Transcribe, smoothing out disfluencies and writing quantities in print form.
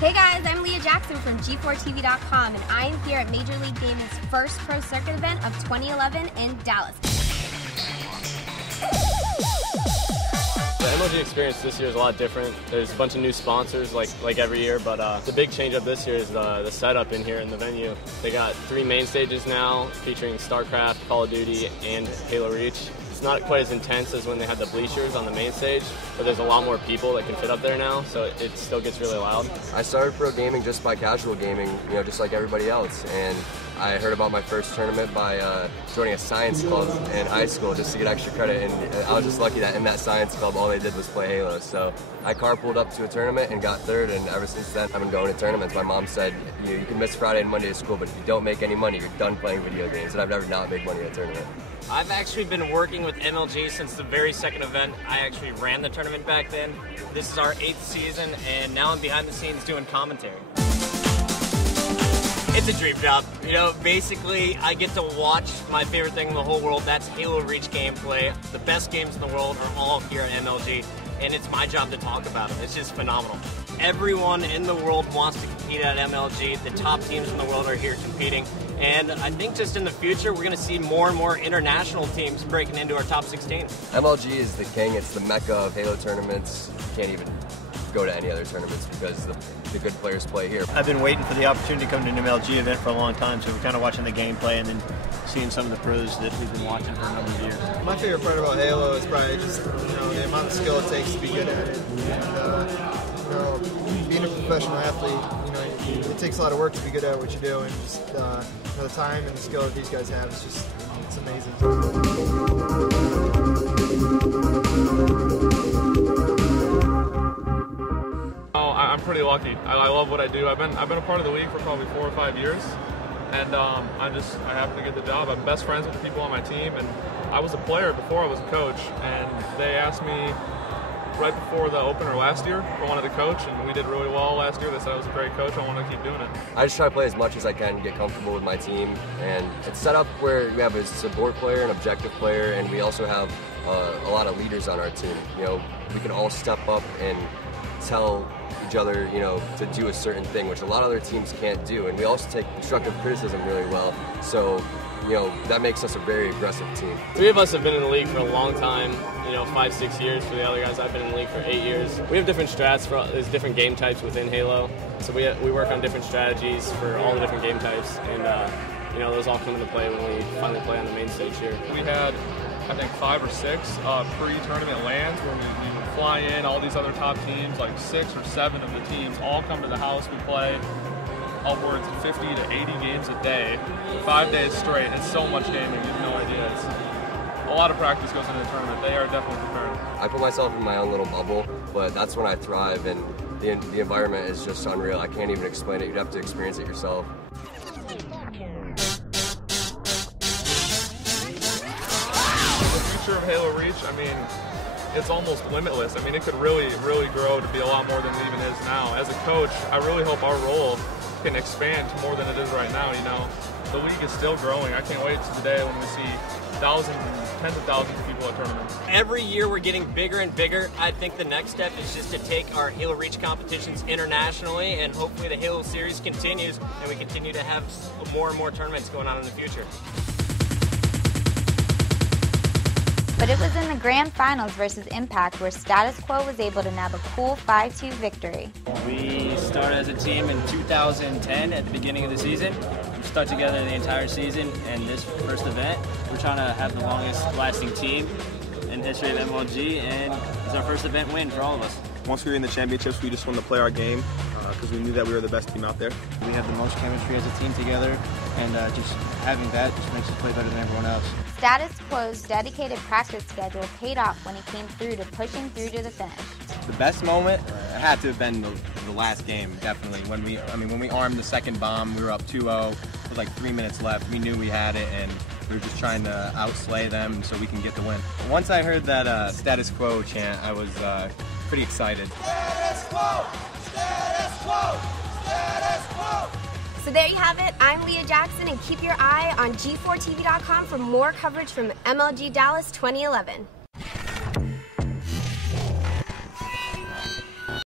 Hey guys, I'm Leah Jackson from G4TV.com, and I am here at Major League Gaming's first pro circuit event of 2011 in Dallas. The MLG experience this year is a lot different. There's a bunch of new sponsors like every year, but the big change up this year is the setup in here in the venue. They got 3 main stages now featuring StarCraft, Call of Duty, and Halo Reach. It's not quite as intense as when they had the bleachers on the main stage, but there's a lot more people that can fit up there now, so it still gets really loud. I started pro gaming just by casual gaming, just like everybody else, and I heard about my first tournament by joining a science club in high school just to get extra credit, and I was just lucky that in that science club all they did was play Halo. So I carpooled up to a tournament and got third, and ever since then I've been going to tournaments. My mom said, you can miss Friday and Monday at school, but if you don't make any money, you're done playing video games, and I've never not made money at a tournament. I've actually been working with MLG since the very second event. I actually ran the tournament back then. This is our 8th season, and now I'm behind the scenes doing commentary. It's a dream job. Basically I get to watch my favorite thing in the whole world. That's Halo Reach gameplay. The best games in the world are all here at MLG, and it's my job to talk about them. It's just phenomenal. Everyone in the world wants to compete at MLG. The top teams in the world are here competing. And I think just in the future, we're going to see more and more international teams breaking into our top 16. MLG is the king. It's the mecca of Halo tournaments. You can't even go to any other tournaments because the good players play here. I've been waiting for the opportunity to come to an MLG event for a long time, so we're kind of watching the gameplay and then seeing some of the pros that we've been watching for a number of years. My favorite part about Halo is probably just the amount of skill it takes to be good at it. And, being a professional athlete, it takes a lot of work to be good at what you do, and just the time and the skill that these guys have is just, it's amazing. I'm pretty lucky. I love what I do. I've been a part of the league for probably 4 or 5 years, and I happen to get the job. I'm best friends with the people on my team, and I was a player before I was a coach, and they asked me right before the opener last year if I wanted to coach, and we did really well last year. They said I was a great coach. I want to keep doing it. I just try to play as much as I can, get comfortable with my team, and it's set up where we have a support player, an objective player, and we also have a lot of leaders on our team. We can all step up and tell each other, to do a certain thing, which a lot of other teams can't do, and we also take constructive criticism really well. So, that makes us a very aggressive team. 3 of us have been in the league for a long time, 5, 6 years. For the other guys, I've been in the league for 8 years. We have different strats, there's different game types within Halo, so we work on different strategies for all the different game types, and those all come into play when we finally play on the main stage here. We had, I think, 5 or 6 pre-tournament lands where we would fly in all these other top teams, like 6 or 7 of the teams all come to the house. We play upwards of 50 to 80 games a day, 5 days straight. It's so much gaming, you have no idea. It's a lot of practice goes into the tournament. They are definitely prepared. I put myself in my own little bubble, but that's when I thrive, and the environment is just unreal. I can't even explain it. You'd have to experience it yourself. The future of Halo Reach, it's almost limitless. It could really, really grow to be a lot more than it even is now. As a coach, I really hope our role can expand to more than it is right now. The league is still growing. I can't wait to the day when we see thousands and tens of thousands of people at tournaments. Every year we're getting bigger and bigger. I think the next step is just to take our Halo Reach competitions internationally, and hopefully the Halo series continues and we continue to have more and more tournaments going on in the future. But it was in the grand finals versus Impact where Status Quo was able to nab a cool 5-2 victory. We started as a team in 2010 at the beginning of the season. We stuck together the entire season, and this first event, we're trying to have the longest lasting team in history of MLG, and it's our first event win for all of us. Once we were in the championships, we just wanted to play our game because we knew that we were the best team out there. We have the most chemistry as a team together, and just having that just makes us play better than everyone else. Status Quo's dedicated practice schedule paid off when it came through to pushing through to the finish. The best moment had to have been the last game, definitely. When we armed the second bomb, we were up 2-0 with like 3 minutes left. We knew we had it, and we were just trying to outslay them so we can get the win. Once I heard that Status Quo chant, I was pretty excited. Status Quo! Status Quo! Status Quo! So there you have it. I'm Leah Jackson, and keep your eye on G4TV.com for more coverage from MLG Dallas 2011.